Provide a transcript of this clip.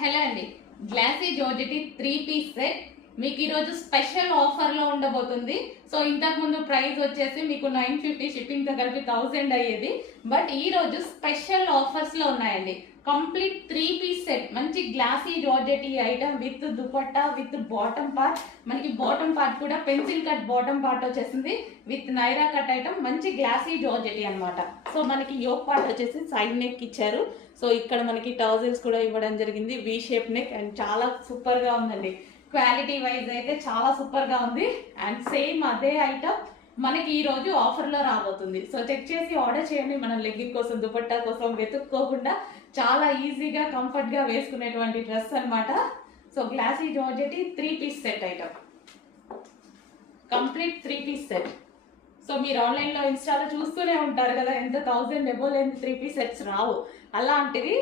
Hello అండి, glossy georgette 3 piece set మీకు ఈరోజు స్పెషల్ ఆఫర్లో ఉండబోతుంది. సో ఇంతకు ముందు ప్రైస్ వచ్చేసి మీకు 950 షిప్పింగ్తో కలిపి 1000 అయ్యేది. బట్ ఈ రోజు స్పెషల్ ఆఫర్స్లో ఉన్నాయండి. కంప్లీట్ 3 పీస్ సెట్, మంచి glossy georgette item with dupatta with bottom part. మనకి బాటమ్ పార్ట్ కూడా పెన్సిల్ కట్ బాటమ్ పార్ట్ వచ్చేసింది విత్ నైరా కట్ ఐటమ్, మంచి గ్లాసీ జార్జెట్ అనమాట. సో మనకి యోక్ పార్ట్ వచ్చేసి సైడ్ నెక్ ఇచ్చారు. సో ఇక్కడ మనకి టౌజల్స్ కూడా ఇవ్వడం జరిగింది, వి షేప్ నెక్, అండ్ చాలా సూపర్ గా ఉందండి. క్వాలిటీ వైజ్ అయితే చాలా సూపర్ గా ఉంది. అండ్ సేమ్ అదే ఐటమ్ మనకి ఈ రోజు ఆఫర్ లో రాబోతుంది. సో చెక్ చేసి ఆర్డర్ చేయండి. మనం లెగ్గింగ్ కోసం దుపట్టా కోసం వెతుక్కోకుండా చాలా ఈజీగా కంఫర్ట్ గా వేసుకునేటువంటి డ్రెస్ అన్నమాట. So glossy georgette 3 piece set item, complete 3 piece set. So మీరు ఆన్లైన్లో ఇన్స్టాలో చూస్తూనే ఉంటారు కదా, ఎంత 1000 ఎబో లేని 3 పీస్ సెట్స్ రావు. అలాంటివి